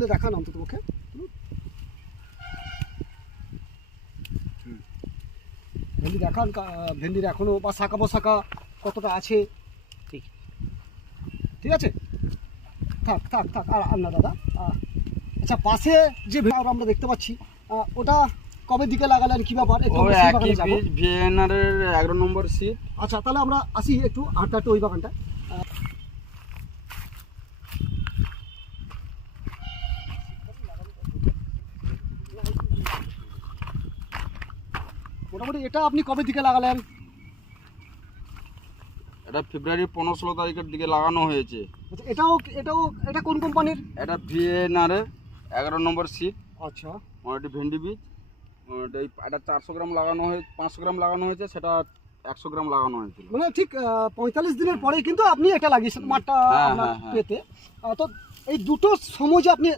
তুলে দেখান অন্তত ওকে। ভেন্ডি দেখান, ভেন্ডির এখনো বা শাখা পোশাকা কতটা আছে। ঠিক আছে, থাক থাক থাক আর না দাদা। আচ্ছা, পাশে যে আমরা দেখতে পাচ্ছি ওটা কবে দিকে লাগালেন, কি ব্যাপার? ভিএনআর-এর 11 নম্বর সিট। আচ্ছা, তাহলে আমরা আসি একটু হাঁটতে ওই বাগানটা। মোটামুটি এটা আপনি কবে দিকে লাগালেন? এটা ফেব্রুয়ারি 15-16 তারিখের দিকে লাগানো হয়েছে। আচ্ছা, এটা কোন কোম্পানির? এটা ভিএনআর-এর 11 নম্বর সিট। আচ্ছা, এটি ভেন্ডি বীজ। এটা 400 গ্রাম লাগানো হয়েছে, 500 গ্রাম লাগানো হয়েছে, সেটা 100 গ্রাম লাগানো হয়েছিল। মানে ঠিক 45 দিনের পরেই কিন্তু আপনি এটা লাগিয়েছেন মাঠটা আপনার পেতে। তো এই দুটো সময় যে আপনি